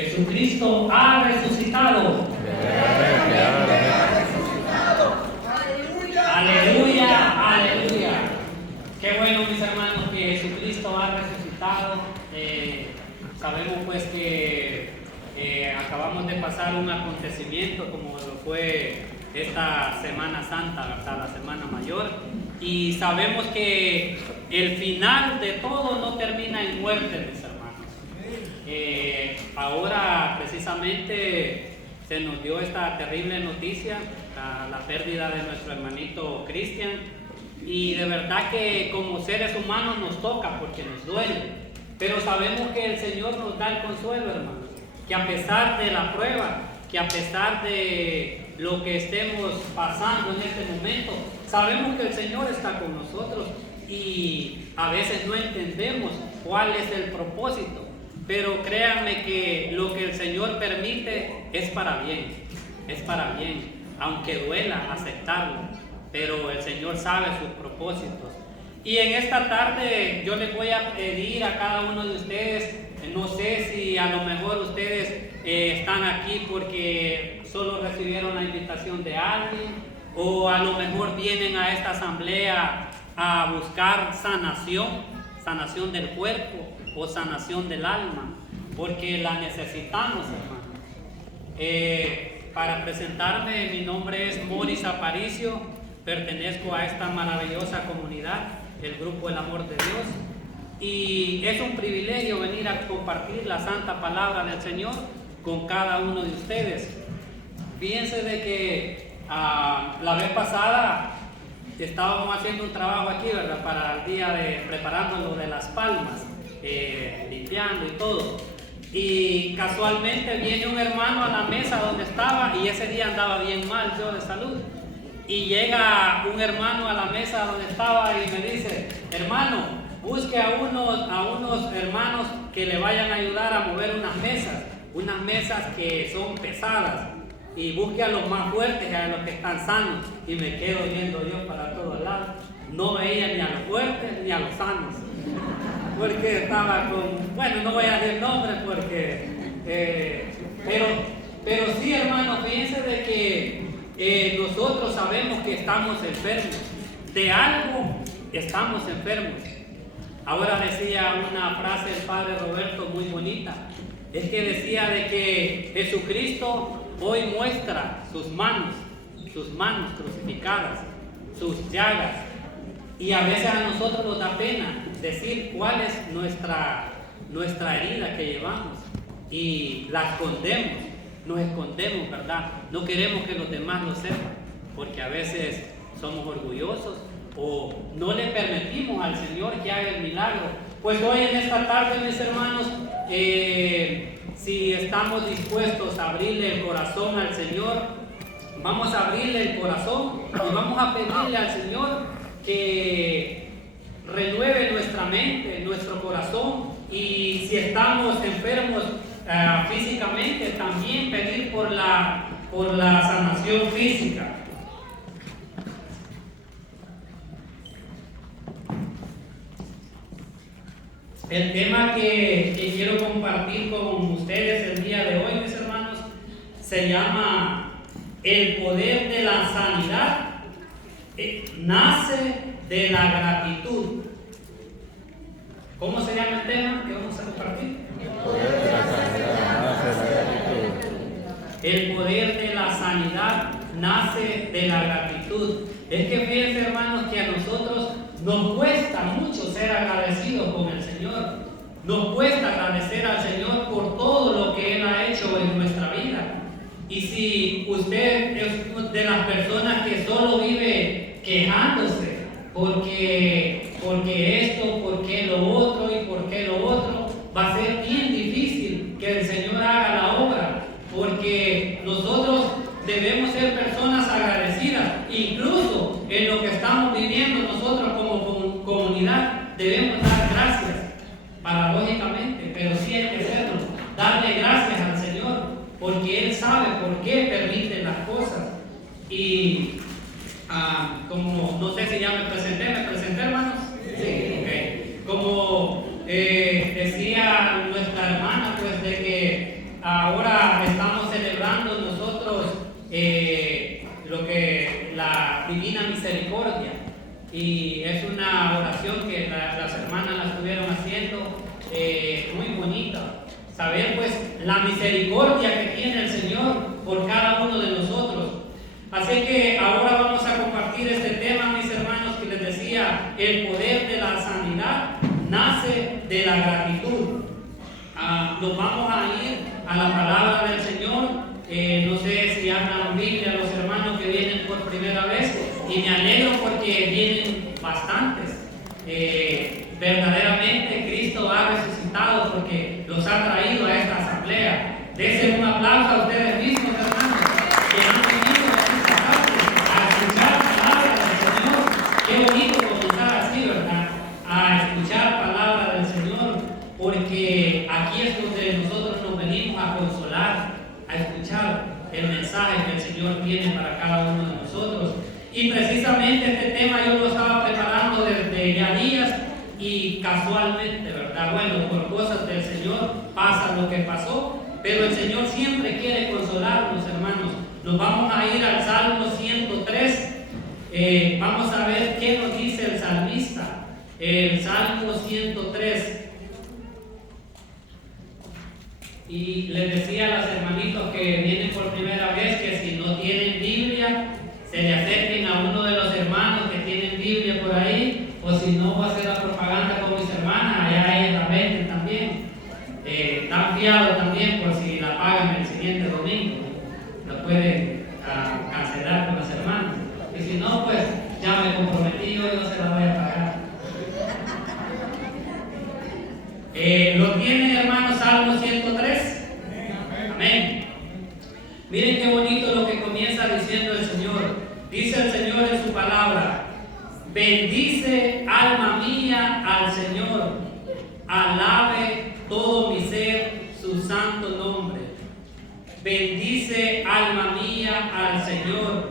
Jesucristo ha resucitado. Aleluya, aleluya. Qué bueno, mis hermanos, que Jesucristo ha resucitado. Sabemos pues que acabamos de pasar un acontecimiento como lo fue esta Semana Santa, ¿verdad? La Semana Mayor. Y sabemos que el final de todo no termina en muerte, mis hermanos. Ahora precisamente se nos dio esta terrible noticia, la pérdida de nuestro hermanito Cristian, y de verdad que como seres humanos nos toca porque nos duele, pero sabemos que el Señor nos da el consuelo, hermanos, que a pesar de la prueba, que a pesar de lo que estemos pasando en este momento, sabemos que el Señor está con nosotros y a veces no entendemos cuál es el propósito. Pero créanme que lo que el Señor permite es para bien, aunque duela aceptarlo, pero el Señor sabe sus propósitos. Y en esta tarde yo les voy a pedir a cada uno de ustedes, no sé si a lo mejor ustedes están aquí porque solo recibieron la invitación de alguien, o a lo mejor vienen a esta asamblea a buscar sanación del cuerpo o sanación del alma, porque la necesitamos, hermano. Para presentarme, mi nombre es Moris Aparicio, pertenezco a esta maravillosa comunidad, el Grupo El Amor de Dios, y es un privilegio venir a compartir la santa palabra del Señor con cada uno de ustedes. Fíjense de que la vez pasada estábamos haciendo un trabajo aquí, ¿verdad? Para el día de preparando lo de las palmas, limpiando y todo. Y casualmente viene un hermano a la mesa donde estaba, y ese día andaba bien mal yo de salud. Y llega un hermano a la mesa donde estaba y me dice: hermano, busque a unos hermanos que le vayan a ayudar a mover unas mesas que son pesadas. Y busque a los más fuertes, a los que están sanos. Y me quedo viendo yo para todos lados. No veía ni a los fuertes ni a los sanos. Porque estaba bueno, no voy a decir nombres porque... pero sí, hermanos, fíjense de que nosotros sabemos que estamos enfermos. De algo estamos enfermos. Ahora decía una frase el Padre Roberto muy bonita. Es que decía de que Jesucristo hoy muestra sus manos crucificadas, sus llagas, y a veces a nosotros nos da pena decir cuál es nuestra herida que llevamos, y la nos escondemos, ¿verdad? No queremos que los demás lo sepan, porque a veces somos orgullosos o no le permitimos al Señor que haga el milagro. Pues hoy en esta tarde, mis hermanos, si estamos dispuestos a abrirle el corazón al Señor, vamos a abrirle el corazón y vamos a pedirle al Señor que renueve nuestra mente, nuestro corazón, y si estamos enfermos físicamente, también pedir por la sanación física. El tema que quiero compartir con ustedes el día de hoy, mis hermanos, se llama el poder de la sanidad nace de la gratitud. ¿Cómo se llama el tema que vamos a compartir? El poder de la sanidad nace de la gratitud. Es que fíjense, hermanos, que a nosotros nos cuesta mucho ser agradecidos con el Señor. Nos cuesta agradecer al Señor por todo lo que Él ha hecho en nuestra vida. Y si usted es de las personas que solo vive quejándose porque esto, porque lo otro y porque lo otro, va a ser bien difícil que el Señor haga la obra, porque nosotros debemos ser personas agradecidas. Incluso en lo que estamos viviendo nosotros como comunidad, debemos dar gracias, paradójicamente, pero sí hay que hacerlo, darle gracias al Señor, porque Él sabe por qué permite las cosas. Y como no sé si ya me presenté, hermanos. Sí, okay. Como decía nuestra hermana, pues de que misericordia. Y es una oración que las hermanas la estuvieron haciendo muy bonita. Saber pues la misericordia que tiene el Señor por cada uno de nosotros. Así que ahora vamos a compartir este tema, mis hermanos, que les decía, el poder de la sanidad nace de la gratitud. Nos vamos a ir a la palabra del Señor. No sé si hablan Biblia los hermanos que vienen por primera vez, y me alegro porque vienen bastantes. Verdaderamente Cristo ha resucitado porque los ha traído a esta asamblea. Desen un aplauso a ustedes mismos, hermanos, que han venido a esta parte a escuchar palabra del Señor. Qué bonito comenzar así, ¿verdad? A escuchar palabra del Señor, porque aquí es donde nosotros nos venimos a consolar, a escuchar el mensaje que el Señor tiene para cada uno de nosotros. Y precisamente este tema yo lo estaba preparando desde ya días, y casualmente, ¿verdad? Bueno, por cosas del Señor pasa lo que pasó, pero el Señor siempre quiere consolarnos, hermanos. Nos vamos a ir al Salmo 103. Vamos a ver qué nos dice el salmista. El Salmo 103. Y les decía a las hermanitos que vienen por primera vez que si no tienen Biblia, se le acerquen a uno de los hermanos que tienen Biblia por ahí, o si no, voy a hacer la propaganda con mis hermanas, allá ellas la venden también. Están fiados también por si la pagan el siguiente domingo, lo pueden cancelar con las hermanas. Y si no, pues ya me comprometí yo y no se la voy a pagar. ¿Lo tienen, hermanos? Salmo 103. Amén. Miren qué bonito lo que comienza diciendo el Señor. Dice el Señor en su palabra: bendice, alma mía, al Señor. Alabe todo mi ser su santo nombre. Bendice, alma mía, al Señor,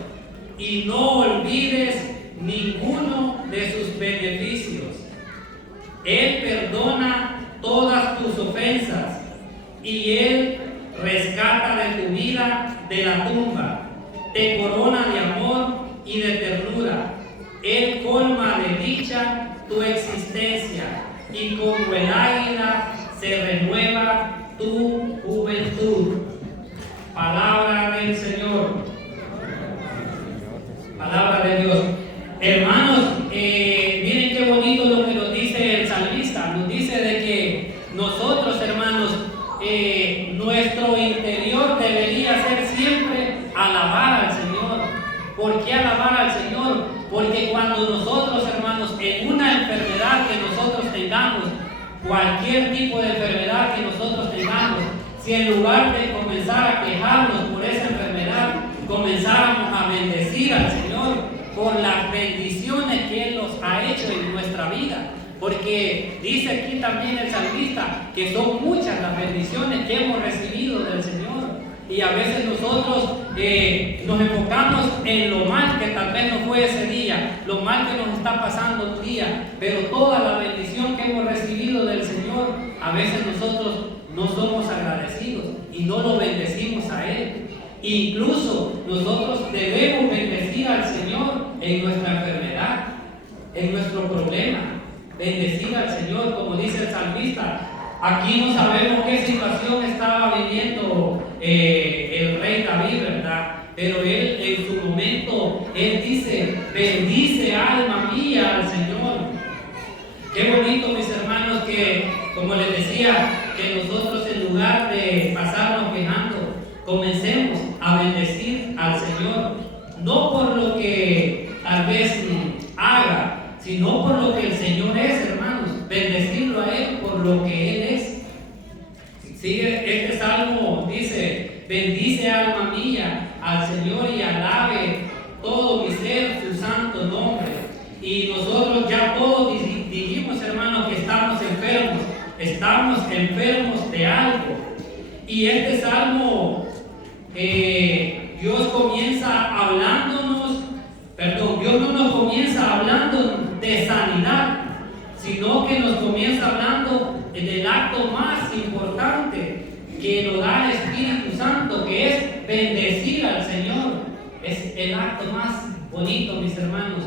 y no olvides ninguno de sus beneficios. Él perdona todas tus ofensas, y Él rescata de tu vida de la tumba. Te corona de amor y de ternura. Él colma de dicha tu existencia, y como el águila se renueva tu juventud. Palabra del Señor. Palabra de Dios. Hermanos, miren qué bonito lo que nos dice el salmista. Nos dice de que nosotros, hermanos, nuestro interior debería ser siempre alabar al Señor. ¿Por qué alabar al Señor? Porque cuando nosotros, hermanos, en una enfermedad que nosotros tengamos, cualquier tipo de enfermedad que nosotros tengamos, si en lugar de comenzar a quejarnos por esa enfermedad, comenzáramos a bendecir al Señor por las bendiciones que Él nos ha hecho en nuestra vida. Porque dice aquí también el salmista que son muchas las bendiciones que hemos recibido del Señor. Y a veces nosotros nos enfocamos en lo mal que tal vez no fue ese día, lo mal que nos está pasando un día, pero toda la bendición que hemos recibido del Señor, a veces nosotros no somos agradecidos y no lo bendecimos a Él. Incluso nosotros debemos bendecir al Señor en nuestra enfermedad, en nuestro problema. Bendecir al Señor, como dice el salmista. Aquí no sabemos qué situación estaba viviendo el rey David, ¿verdad? Pero él en su momento, él dice: bendice, alma mía, al Señor. Qué bonito, mis hermanos, que, como les decía, que nosotros en lugar de pasarnos quejando, comencemos a bendecir al Señor, no por lo que tal vez haga, sino por lo que el Señor es, hermanos. Bendecirlo a Él por lo que Él es. Sigue este salmo, dice: bendice, alma mía, al Señor, y alabe todo mi ser su santo nombre. Y nosotros ya todos dijimos, hermanos, que estamos enfermos de algo. Y este salmo, Dios no nos comienza hablando de sanidad, sino que nos comienza hablando del acto más importante que nos da el Espíritu Santo, que es bendecir al Señor. Es el acto más bonito, mis hermanos,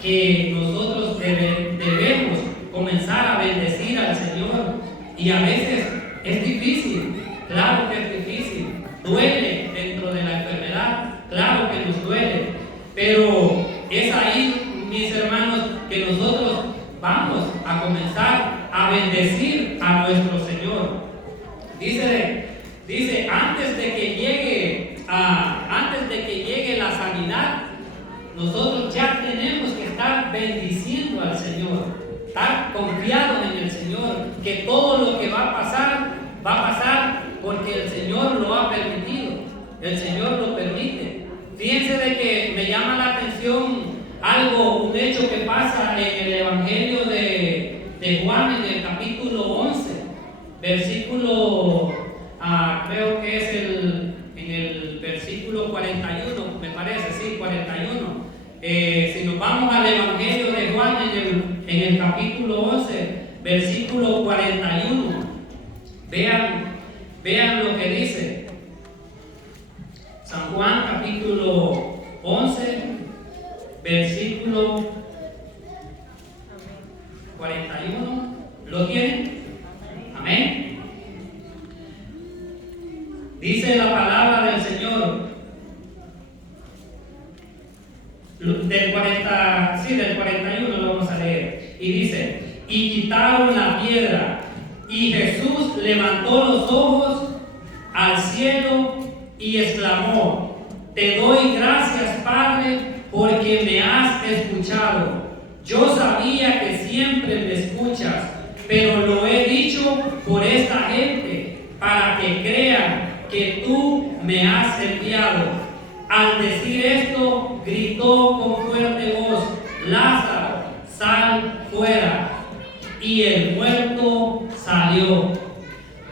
que nosotros debemos comenzar a bendecir al Señor. Y a veces es difícil, claro que es difícil, duele dentro de la enfermedad, claro que nos duele, pero es ahí, mis hermanos, que nosotros vamos a comenzar a bendecir a nuestro Señor. Dice antes de que llegue la sanidad, nosotros ya tenemos que estar bendiciendo al Señor, estar confiados en el Señor, que todo lo que va a pasar porque el Señor lo ha permitido, el Señor lo permite. Fíjense de que me llama la atención un hecho que pasa en el Evangelio de Juan, en el capítulo 11, versículo, creo que es en el versículo 41, me parece, sí, 41. Si nos vamos al Evangelio de Juan en el capítulo 11, versículo 41, vean lo que dice. San Juan capítulo 11, versículo 41. ¿Lo tienen? Amén. Dice la palabra del Señor. Del 41 lo vamos a leer. Y dice: y quitaron la piedra, y Jesús levantó los ojos al cielo y exclamó: te doy gracias, Padre, porque me has escuchado. Yo sabía que siempre me escuchas, pero lo he dicho por esta gente, para que crean que tú me has enviado. Al decir esto, gritó con fuerte voz: Lázaro, sal fuera. Y el muerto salió.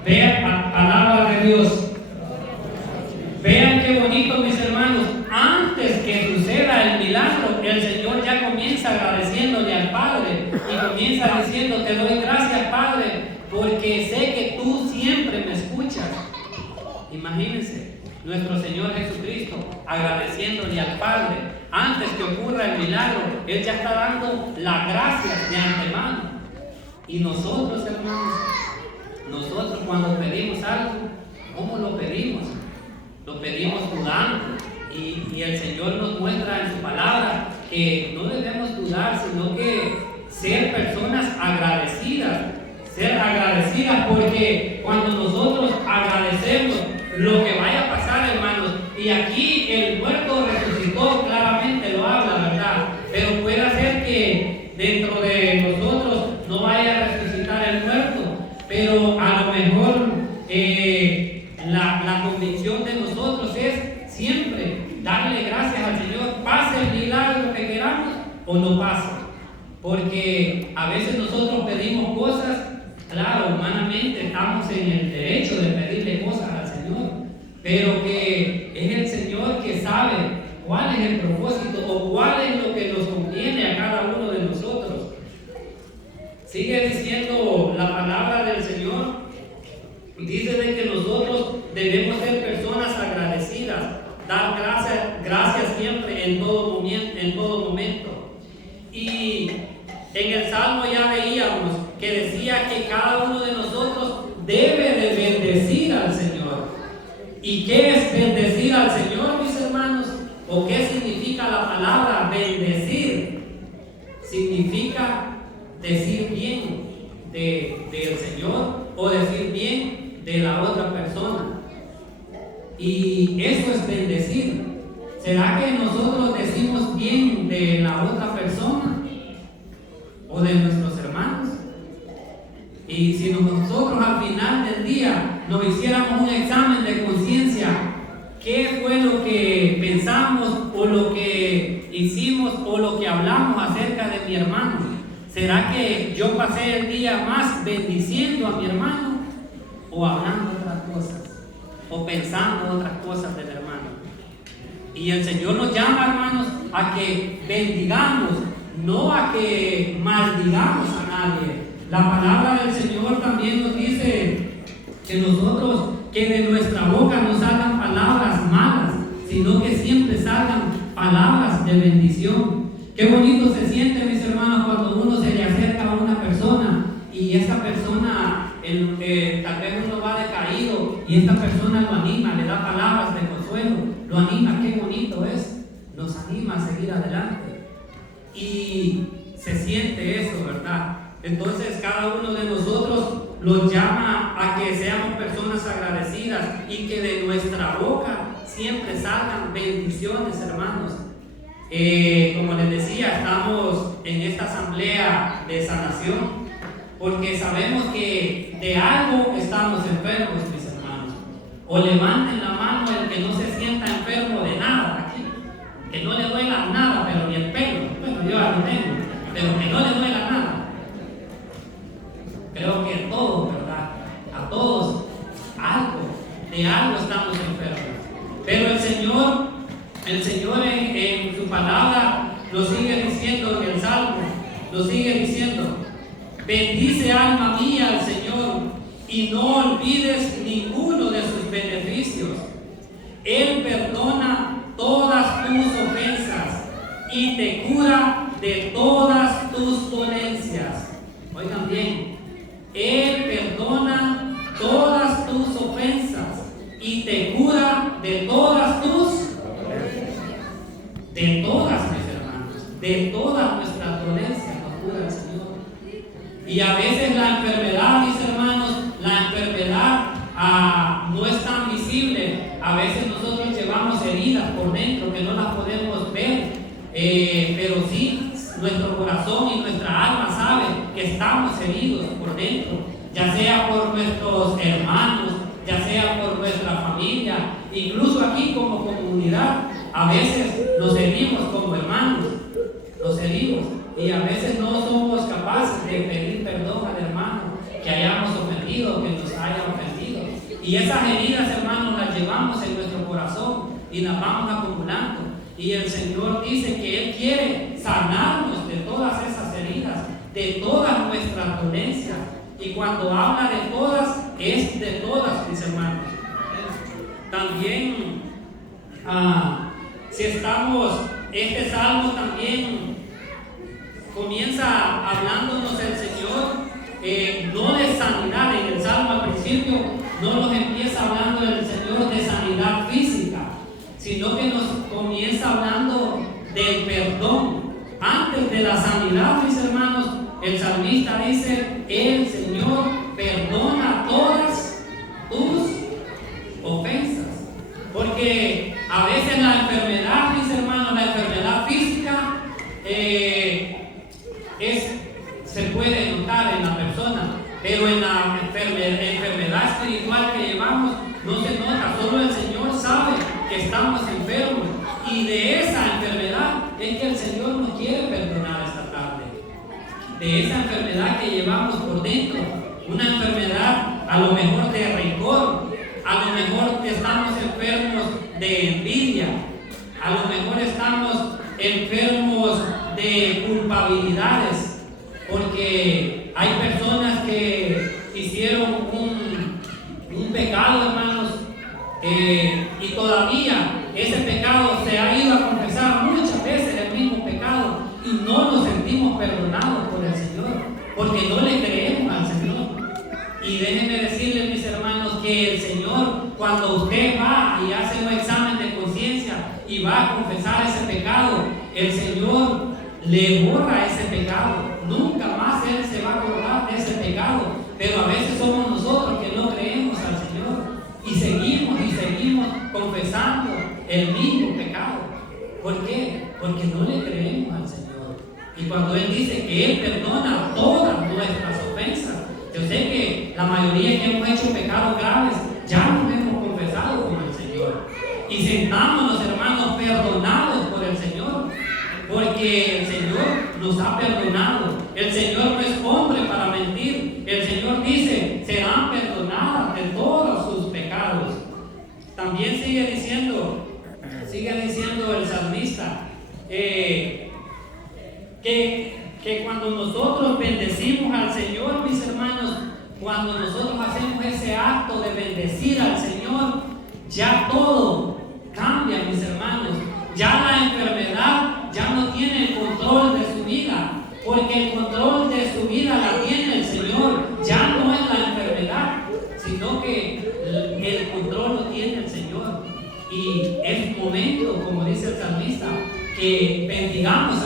Vean, palabra de Dios. Vean qué bonito, mis hermanos. Antes que suceda el milagro, el Señor ya comienza agradeciéndole al Padre y comienza diciendo: te doy gracias, Padre, porque sé que tú siempre me escuchas. Imagínense, nuestro Señor Jesucristo agradeciéndole al Padre. Antes que ocurra el milagro, Él ya está dando las gracias de antemano. Y nosotros, hermanos, nosotros cuando pedimos algo, ¿cómo lo pedimos? Lo pedimos dudando. Y el Señor nos muestra en su palabra que no debemos dudar, sino que ser personas agradecidas. Ser agradecidas, porque cuando nosotros agradecemos, lo que vaya a pasar, hermanos, y aquí el muerto resucitó, claramente lo habla, ¿verdad? Pero puede ser que dentro de nosotros no vaya a resucitar el muerto, pero a lo mejor la convicción de nosotros es siempre darle gracias al Señor, pase el milagro que queramos o no pase, porque a veces nosotros pedimos cosas. Claro, humanamente estamos en el derecho de pedirle cosas al Señor, pero que es el Señor que sabe cuál es el propósito o cuál es lo que nos conviene a cada uno de nosotros. Sigue diciendo la palabra del Señor, dice de que nosotros debemos ser personas agradecidas, dar gracias siempre en todo momento. Y en el Salmo ya veíamos que decía que cada uno de nosotros debe de bendecir al Señor. ¿Y qué es bendecir al Señor, mis hermanos? ¿O qué significa la palabra bendecir? Significa decir bien del Señor o decir bien de la otra persona. Y eso es bendecir. ¿Será que nosotros decimos bien de la otra persona o de nuestros hermanos? Y si nosotros al final del día nos hiciéramos un examen de conciencia, ¿qué fue lo que pensamos o lo que hicimos o lo que hablamos acerca de mi hermano? ¿Será que yo pasé el día más bendiciendo a mi hermano o hablando otras cosas o pensando otras cosas del hermano? Y el Señor nos llama, hermanos, a que bendigamos, no a que maldigamos a nadie. La palabra del Señor también nos dice que nosotros, que de nuestra boca no salgan palabras malas, sino que siempre salgan palabras de bendición. Qué bonito se siente, mis hermanos, cuando uno se le acerca a una persona y esa persona, tal vez uno va decaído y esta persona lo anima, le da palabras de consuelo, lo anima. Qué bonito es, nos anima a seguir adelante. Y se siente eso, ¿verdad? Entonces cada uno de nosotros los llama a que seamos personas agradecidas y que de nuestra boca siempre salgan bendiciones, hermanos. Como les decía, estamos en esta asamblea de sanación porque sabemos que de algo estamos enfermos, mis hermanos. O levanten la mano el que no se sienta enfermo de nada aquí, que no le duela nada, pero ni el pelo. Bueno, yo lo tengo, pero que no le duela nada. Creo que todos, ¿verdad? A todos, de algo estamos enfermos. Pero el Señor en su palabra lo sigue diciendo en el Salmo, lo sigue diciendo: bendice alma mía al Señor y no olvides ninguno de sus beneficios. Él perdona todas tus ofensas y te cura de todas tus dolencias. Oigan bien, Él perdona todas tus ofensas y te cura de todas tus dolencias. De todas, mis hermanos, de todas nuestras dolencias nos cura el Señor. Y a veces la enfermedad, mis hermanos, la enfermedad no es tan visible. A veces nosotros llevamos heridas por dentro que no las podemos ver, pero sí nuestro corazón y nuestra alma sabe que estamos heridos por dentro, ya sea por nuestros hermanos, ya sea por nuestra familia, incluso aquí como comunidad. A veces nos herimos como hermanos, nos herimos, y a veces no somos capaces de pedir perdón al hermano que hayamos ofendido, que nos haya ofendido. Y esas heridas, hermanos, las llevamos en nuestro corazón y las vamos acumulando. Y el Señor dice que Él quiere sanarnos de todas esas heridas, de todas nuestras dolencias. Y cuando habla de todas, es de todas, mis hermanos. También, si estamos, este salmo también comienza hablándonos el Señor, no de sanidad. En el salmo al principio no nos empieza hablando el Señor de sanidad física, sino que nos comienza hablando del perdón. Antes de la sanidad, mis hermanos, el salmista dice: el Señor perdona todas tus ofensas. Porque a veces la enfermedad, mis hermanos, la enfermedad física se puede notar en la persona, pero en la enfermedad espiritual que llevamos no se nota. Solo el Señor sabe que estamos enfermos, y de esa enfermedad es que el Señor nos quiere perdonar esta tarde. De esa enfermedad que llevamos por dentro, una enfermedad a lo mejor de rencor, a lo mejor estamos enfermos de envidia, a lo mejor estamos enfermos de culpabilidades, porque hay personas que hicieron un pecado, hermanos, y todavía ese pecado se ha ido a confesar muchas veces, el mismo pecado, y no nos sentimos perdonados por el Señor, porque no le creemos al Señor. Y déjenme decirles, mis hermanos, que el Señor, cuando usted va y hace un examen de conciencia y va a confesar ese pecado, el Señor le borra ese pecado. Nunca más Él se va a acordar de ese pecado. Pero a veces somos nosotros que no creemos al Señor y seguimos confesando el mismo pecado. ¿Por qué? Porque no le creemos al Señor. Y cuando Él dice que Él perdona todas nuestras ofensas, yo sé que la mayoría que hemos hecho pecados graves ya nos hemos confesado con el Señor. Y sentámonos, hermanos, perdonados por el Señor, porque el Señor nos ha perdonado. El Señor no es hombre para mentir. El Señor dice: serán perdonadas de todos sus pecados. También sigue diciendo el salmista que cuando nosotros bendecimos al Señor, mis hermanos, cuando nosotros hacemos ese acto de bendecir al Señor, ya todo cambia, mis hermanos. el salmista, que bendigamos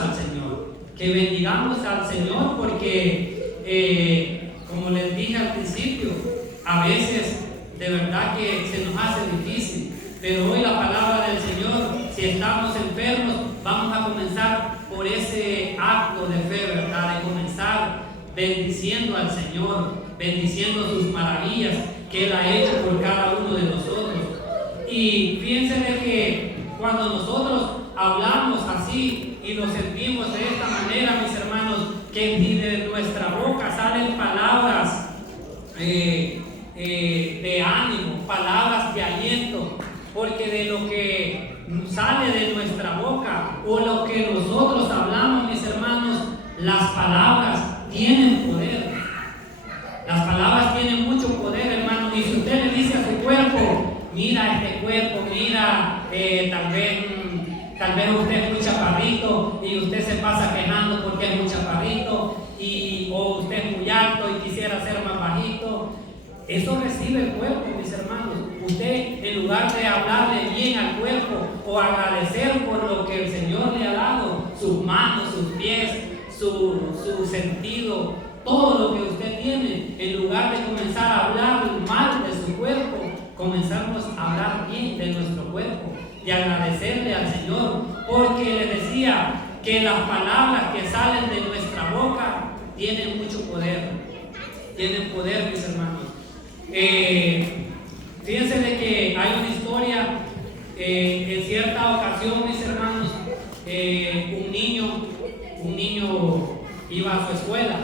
al Señor, porque como les dije al principio, a veces de verdad que se nos hace difícil, pero hoy la palabra del Señor, si estamos enfermos, vamos a comenzar por ese acto de fe, ¿verdad? De comenzar bendiciendo al Señor, bendiciendo sus maravillas que Él ha hecho por cada uno de nosotros. Y fíjense de que cuando nosotros hablamos así y nos sentimos de esta manera, mis hermanos, que de nuestra boca salen palabras de ánimo, palabras de aliento, porque de lo que sale de nuestra boca o lo que nosotros hablamos, mis hermanos, las palabras tienen poder. Las palabras tienen mucho poder, hermano. Y si usted le dice a su cuerpo, mira este cuerpo, mira, tal vez usted es muy chaparrito y usted se pasa quejando porque es muy chaparrito, o usted es muy alto y quisiera ser más bajito. Eso recibe el cuerpo, mis hermanos. Usted, en lugar de hablarle bien al cuerpo o agradecer por lo que el Señor le ha dado, sus manos, sus pies, su sentido, todo lo que usted tiene, en lugar de comenzar a hablar mal de su cuerpo, comenzamos a hablar bien de nuestro cuerpo y agradecerle al Señor, porque le decía que las palabras que salen de nuestra boca tienen mucho poder. Tienen poder, mis hermanos. Fíjense de que hay una historia, en cierta ocasión, mis hermanos, un niño iba a su escuela,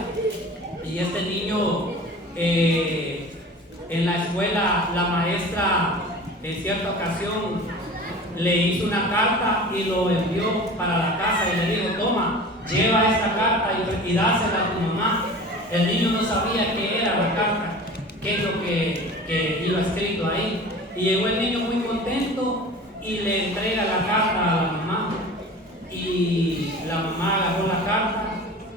y este niño, en la escuela, la maestra en cierta ocasión le hizo una carta y lo envió para la casa y le dijo: toma, lleva esta carta y dásela a tu mamá. El niño no sabía qué era la carta, qué es lo que iba escrito ahí. Y llegó el niño muy contento y le entrega la carta a la mamá. Y la mamá agarró la carta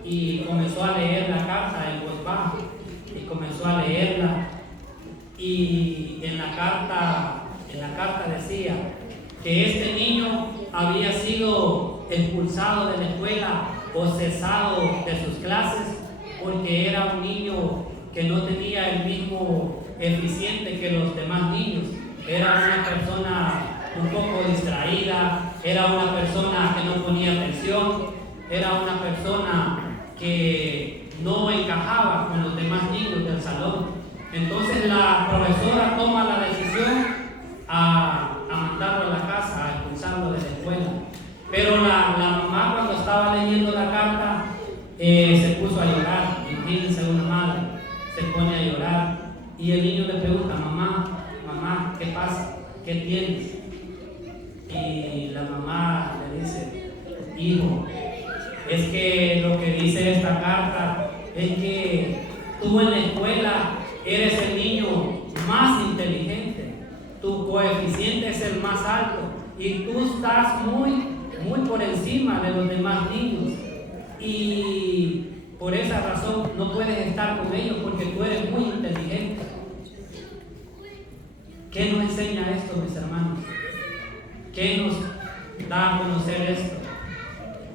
y comenzó a leer la carta en voz baja. Y comenzó a leerla. Y en la carta decía que este niño había sido expulsado de la escuela o cesado de sus clases porque era un niño que no tenía el mismo eficiente que los demás niños. Era una persona un poco distraída, era una persona que no ponía atención, era una persona que no encajaba con los demás niños del salón. Entonces la profesora toma la decisión a mandarlo a la casa, a expulsarlo de la escuela. Pero la mamá, cuando estaba leyendo la carta, se puso a llorar. Imagínense, una madre se pone a llorar y el niño le pregunta: mamá, ¿qué pasa? ¿Qué tienes? Y la mamá le dice: hijo, es que lo que dice esta carta es que tú en la escuela eres el niño más inteligente, tu coeficiente es el más alto y tú estás muy por encima de los demás niños, y por esa razón no puedes estar con ellos porque tú eres muy inteligente. ¿Qué nos enseña esto, mis hermanos? ¿Qué nos da a conocer esto?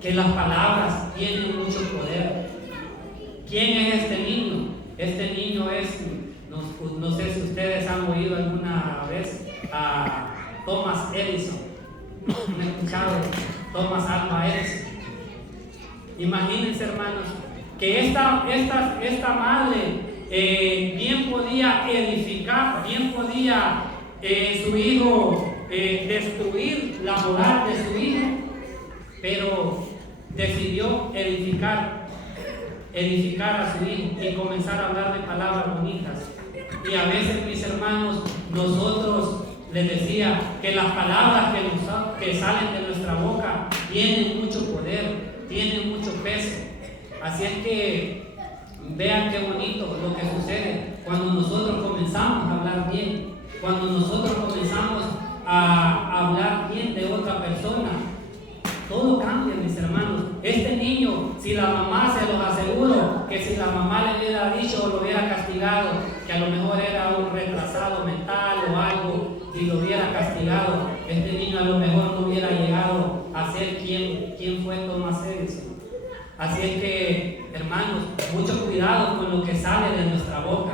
Que las palabras tienen mucho poder. ¿Quién es este niño? Este niño es, no sé si ustedes han oído alguna vez a Thomas Edison. ¿Han escuchado Thomas Alva Edison? Imagínense, hermanos, que esta madre bien podía edificar, bien podía su hijo destruir la moral de su hijo, pero decidió edificar a su hijo y comenzar a hablar de palabras bonitas. Y a veces, mis hermanos, nosotros les decía que las palabras que salen de nuestra boca tienen mucho poder, tienen mucho peso. Así es que vean qué bonito lo que sucede cuando nosotros comenzamos a hablar bien, cuando nosotros comenzamos a hablar bien de otra persona. Todo cambia, mis hermanos. Este niño, si la mamá, se los aseguro, que si la mamá le hubiera dicho o lo hubiera castigado, que a lo mejor era un retrasado mental o algo, y lo hubiera castigado, este niño a lo mejor no hubiera llegado quién fue Thomas Edison. Así es que, hermanos, mucho cuidado con lo que sale de nuestra boca,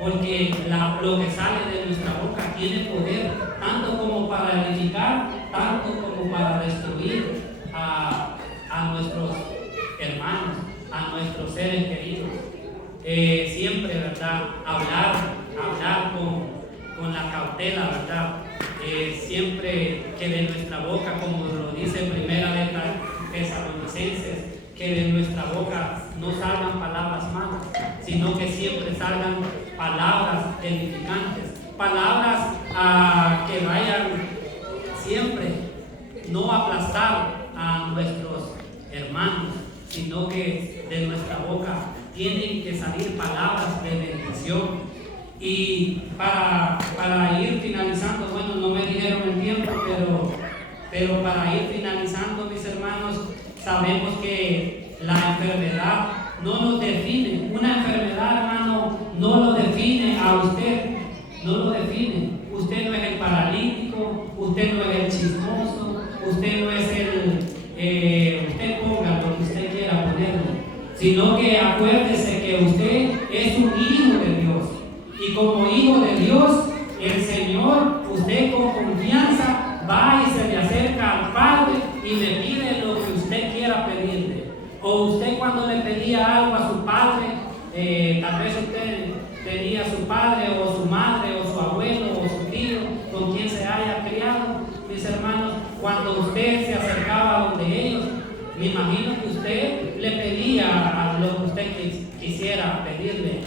porque lo que sale de nuestra boca tiene poder, tanto como para edificar, tanto como para destruir a nuestros hermanos, a nuestros seres queridos. Siempre, ¿verdad? Hablar con la cautela, ¿verdad? Siempre que de nuestra boca, como lo dice Primera de Tesalonicenses, que de nuestra boca no salgan palabras malas, sino que siempre salgan palabras edificantes, palabras que vayan siempre, no aplastar a nuestros hermanos, sino que de nuestra boca tienen que salir palabras de bendición. Y para ir finalizando, bueno, no me dijeron el tiempo, pero para ir finalizando, mis hermanos, sabemos que la enfermedad no nos define. Una enfermedad, hermano, no lo define a usted, no lo define. Usted no es el paralítico, usted no es el chismoso, usted no es usted ponga lo que usted quiera ponerle, sino que acuérdese que usted es un hijo de Dios. Y como hijo de Dios, el Señor, usted con confianza va y se le acerca al Padre y le pide lo que usted quiera pedirle. O usted cuando le pedía algo a su padre, tal vez usted tenía a su padre o su madre o su abuelo o su tío con quien se haya criado, mis hermanos, cuando usted se acercaba donde ellos, me imagino que usted le pedía a lo que usted quisiera pedirle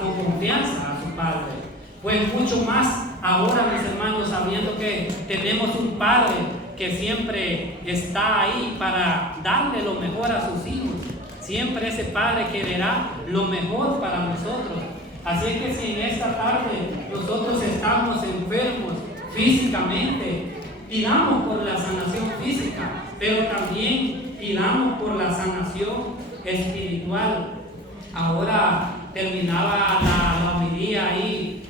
con confianza a su Padre. Pues mucho más ahora, mis hermanos, sabiendo que tenemos un Padre que siempre está ahí para darle lo mejor a sus hijos. Siempre ese Padre quererá lo mejor para nosotros. Así es que si en esta tarde nosotros estamos enfermos físicamente, pidamos por la sanación física, pero también pidamos por la sanación espiritual. Ahora terminaba la homilía ahí,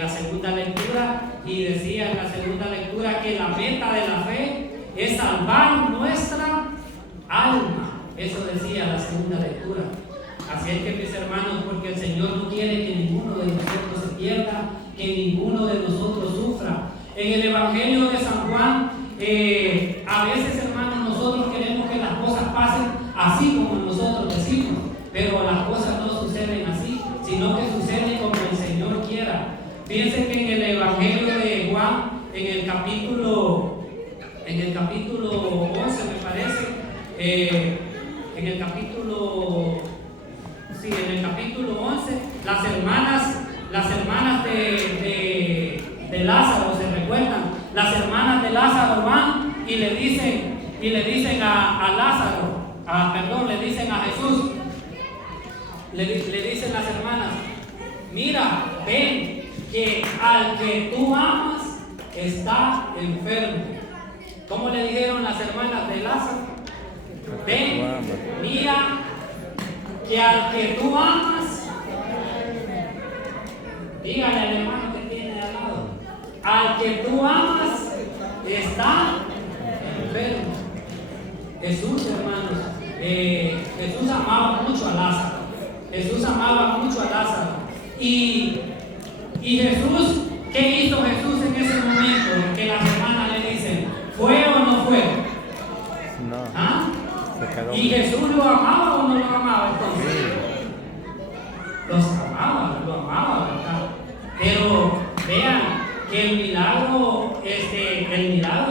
la segunda lectura, y decía en la segunda lectura que la meta de la fe es salvar nuestra alma. Eso decía la segunda lectura. Así es que, mis hermanos, porque el Señor no quiere que ninguno de nosotros se pierda, que ninguno de nosotros sufra. En el Evangelio de San Juan, a veces, hermanos, nosotros queremos que las cosas pasen así como nosotros decimos, pero las cosas no suceden así, sino que suceden como el Señor quiera. Fíjense que en el Evangelio de Juan, en el capítulo 11, me parece, en el capítulo 11, las hermanas de Lázaro, ¿se recuerdan? Las hermanas de Lázaro van y le dicen a Lázaro, le dicen a Jesús, le dicen las hermanas, mira, ven, que al que tú amas está enfermo. ¿Cómo le dijeron las hermanas de Lázaro? Ven, mira, que al que tú amas, dígale al hermano que tiene al lado, al que tú amas está enfermo. Jesús, hermanos, Jesús amaba mucho a Lázaro. Jesús amaba mucho a Lázaro. Y Jesús, ¿qué hizo Jesús en ese momento? Que las hermanas le dicen, ¿fue o no fue? No. ¿Ah? ¿Y Jesús lo amaba o no lo amaba entonces? Lo amaba, ¿verdad? Pero vean que el milagro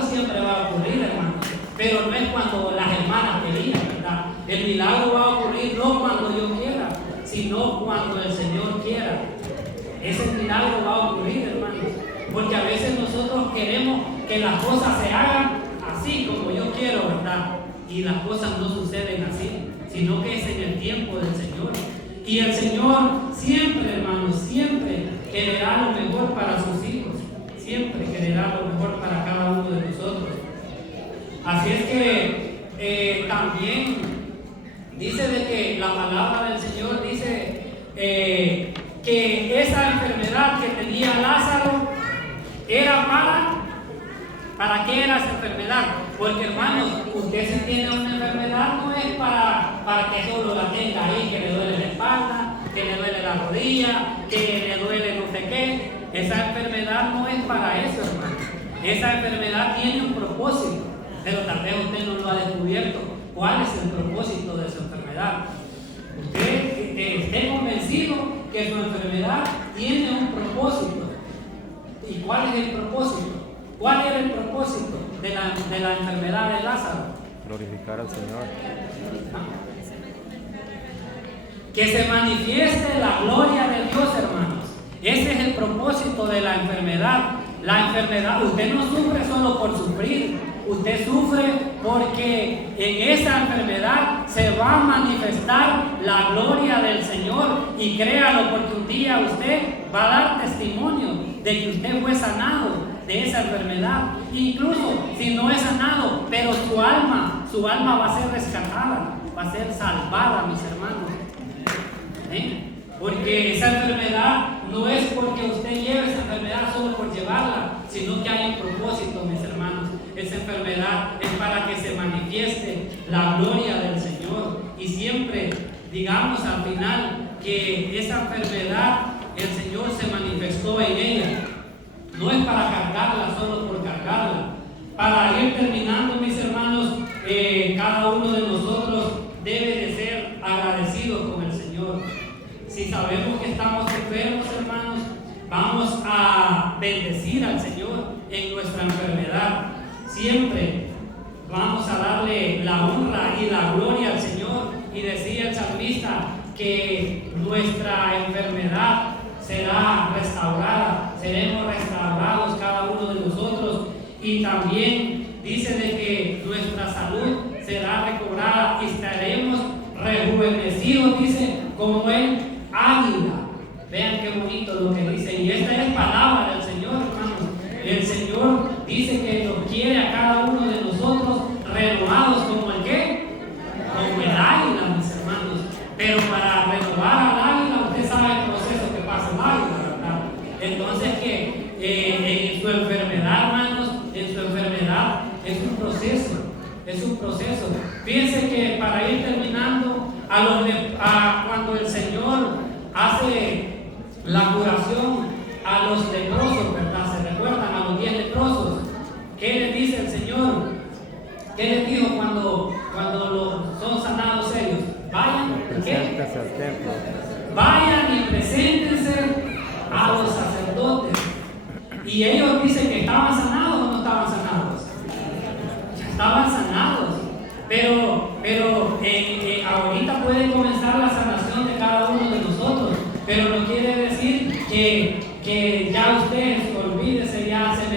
siempre va a ocurrir, hermano. Pero no es cuando las hermanas querían, ¿verdad? El milagro va a ocurrir no cuando yo quiera, sino cuando el Señor quiera. Ese milagro va a ocurrir, hermanos. Porque a veces nosotros queremos que las cosas se hagan así como yo quiero, ¿verdad? Y las cosas no suceden así, sino que es en el tiempo del Señor. Y el Señor siempre, hermanos, siempre quererá lo mejor para sus hijos. Siempre quererá lo mejor para cada uno de nosotros. Así es que también dice de que la palabra del Señor dice que esa enfermedad que tenía Lázaro era ¿para qué era esa enfermedad? Porque hermanos, usted si tiene una enfermedad no es para que solo la tenga ahí, que le duele la espalda, que le duele la rodilla, que le duele no sé qué. Esa enfermedad no es para eso, hermano. Esa enfermedad tiene un propósito, pero tal vez usted no lo ha descubierto. ¿Cuál es el propósito de su enfermedad? Usted esté convencido que su enfermedad tiene un propósito. ¿Y cuál es el propósito? ¿Cuál era el propósito de la enfermedad de Lázaro? Glorificar al Señor. Que se manifieste la gloria de Dios, hermanos. Ese es el propósito de la enfermedad. La enfermedad, usted no sufre solo por sufrir, usted sufre porque en esa enfermedad se va a manifestar la gloria del Señor. Y créalo, porque un día usted va a dar testimonio de que usted fue sanado de esa enfermedad. Incluso si no es sanado, pero su alma va a ser rescatada, va a ser salvada, mis hermanos. Porque esa enfermedad no es porque usted lleve esa enfermedad solo por llevarla, sino que hay un propósito, mis hermanos. Esa enfermedad es para que se manifieste la gloria del Señor. Y siempre digamos al final que esa enfermedad el Señor se manifestó en ella. No es para cargarla solo por cargarla. Para ir terminando, mis hermanos, cada uno de nosotros debe de ser agradecido con el Señor. Si sabemos que estamos enfermos, hermanos, vamos a bendecir al Señor en nuestra enfermedad. Siempre vamos a darle la honra y la gloria al Señor. Y decía el salmista que nuestra enfermedad será restaurada, seremos restaurados cada uno de nosotros. Y también dice de que nuestra salud será recobrada y estaremos rejuvenecidos, dice, como el águila. Vean qué bonito lo que dice. Y esta es palabra del Señor, hermanos. El Señor dice que nos quiere a cada uno de nosotros renovados como el ¿qué? Como el águila, mis hermanos. Pero para renovar al águila, usted sabe el proceso que pasa el águila, ¿verdad? Entonces que en su enfermedad, hermanos, en su enfermedad es un proceso. Es un proceso. Fíjense que para ir terminando, cuando el Señor hace la curación a los leprosos, ¿verdad? ¿Se recuerdan a los 10 leprosos? ¿Qué les dice el Señor? ¿Qué les dijo cuando son sanados ellos? Vayan, ¿qué? Vayan y preséntense a los sacerdotes. Y ellos dicen que estaban sanados o no estaban sanados. Estaban sanados, pero ahorita puede comenzar la sanación de cada uno de nosotros, pero no quiere decir que ya usted, olvídese, ya se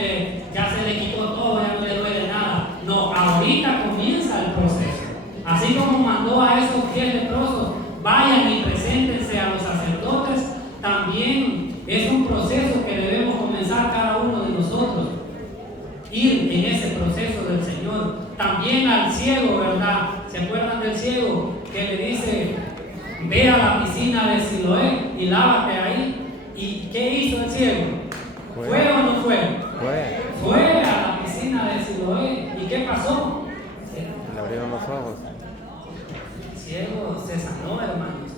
le quitó todo, ya no le duele nada. No, ahorita comienza el proceso. Así como mandó a esos 10 leprosos, vayan y preséntense a los sacerdotes, también es un proceso que debemos comenzar cada uno de nosotros. Ir en ese proceso del Señor. También al ciego, ¿verdad? ¿Se acuerdan del ciego que le dice, ve a la piscina de Siloé y lávate ahí? ¿Y qué hizo el ciego? ¿Fue o no fue? Fue a la piscina de Siloé. ¿Y qué pasó? Le abrieron los ojos. El ciego se sanó, hermanos.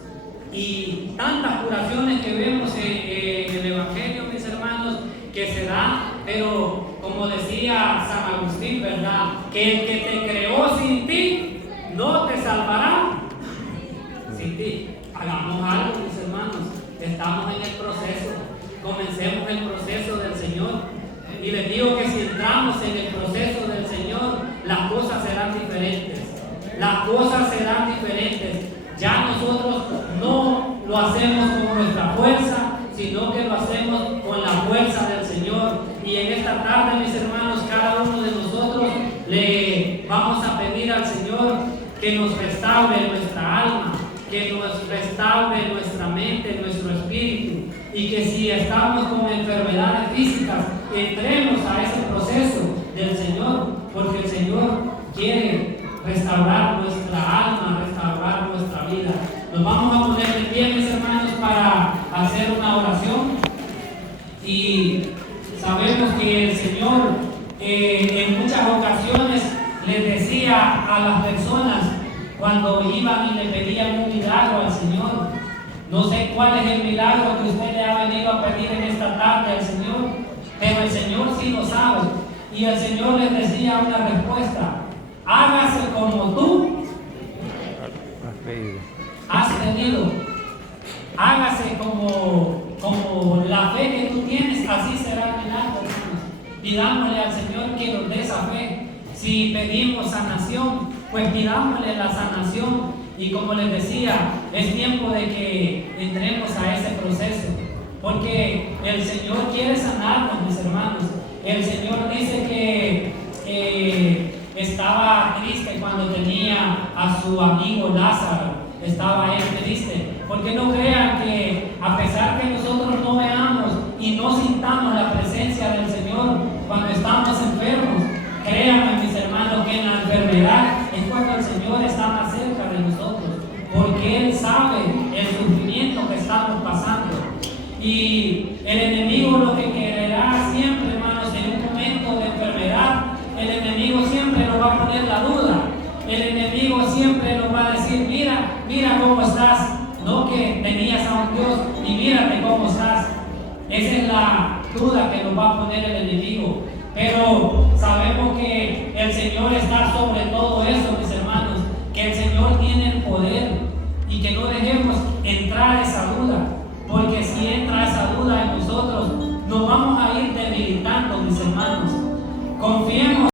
Y tantas curaciones que vemos en el Evangelio, mis hermanos, que se da, pero como decía San Agustín, ¿verdad? Que el que te creó sin ti, no te salvará sin ti. Hagamos algo, mis hermanos. Estamos en el proceso. Comencemos el proceso del Señor. Y les digo que si entramos en el proceso del Señor, las cosas serán diferentes. Las cosas serán diferentes. Ya nosotros no lo hacemos con nuestra fuerza, sino que lo hacemos con la fuerza del Señor. Y en esta tarde, mis hermanos, cada uno de nosotros le vamos a pedir al Señor que nos restaure nuestra alma, que nos restaure nuestra mente, nuestro espíritu, y que si estamos con enfermedades físicas, entremos a ese proceso del Señor, porque el Señor quiere restaurar nuestra alma, restaurar nuestra vida. Nos vamos a poner de pie, mis hermanos, para hacer una oración. Y sabemos que el Señor en muchas ocasiones a las personas cuando iban y le pedían un milagro al Señor. No sé cuál es el milagro que usted le ha venido a pedir en esta tarde al Señor, pero el Señor sí lo sabe. Y el Señor les decía una respuesta: hágase como tú has tenido, hágase como la fe que tú tienes, así será el milagro, hermanos. Pidámosle al Señor que nos dé esa fe. Si pedimos sanación, pues pidámosle la sanación. Y como les decía, es tiempo de que entremos a ese proceso, porque el Señor quiere sanarnos, mis hermanos. El Señor dice que estaba triste cuando tenía a su amigo Lázaro. Estaba él triste, porque no crean que a pesar que nosotros no veamos y no sintamos la presencia del Señor cuando estamos enfermos, créanme, mis hermanos, que en la enfermedad es cuando el Señor está más cerca de nosotros, porque Él sabe el sufrimiento que estamos pasando. Y el enemigo lo que quererá siempre, hermanos, en un momento de enfermedad, el enemigo siempre nos va a poner la duda. El enemigo siempre nos va a decir: mira cómo estás, no que tenías a un Dios y mírate cómo estás. Esa es la duda que nos va a poner el enemigo. Pero sabemos que el Señor está sobre todo eso, mis hermanos, que el Señor tiene el poder y que no dejemos entrar esa duda, porque si entra esa duda en nosotros, nos vamos a ir debilitando, mis hermanos. Confiemos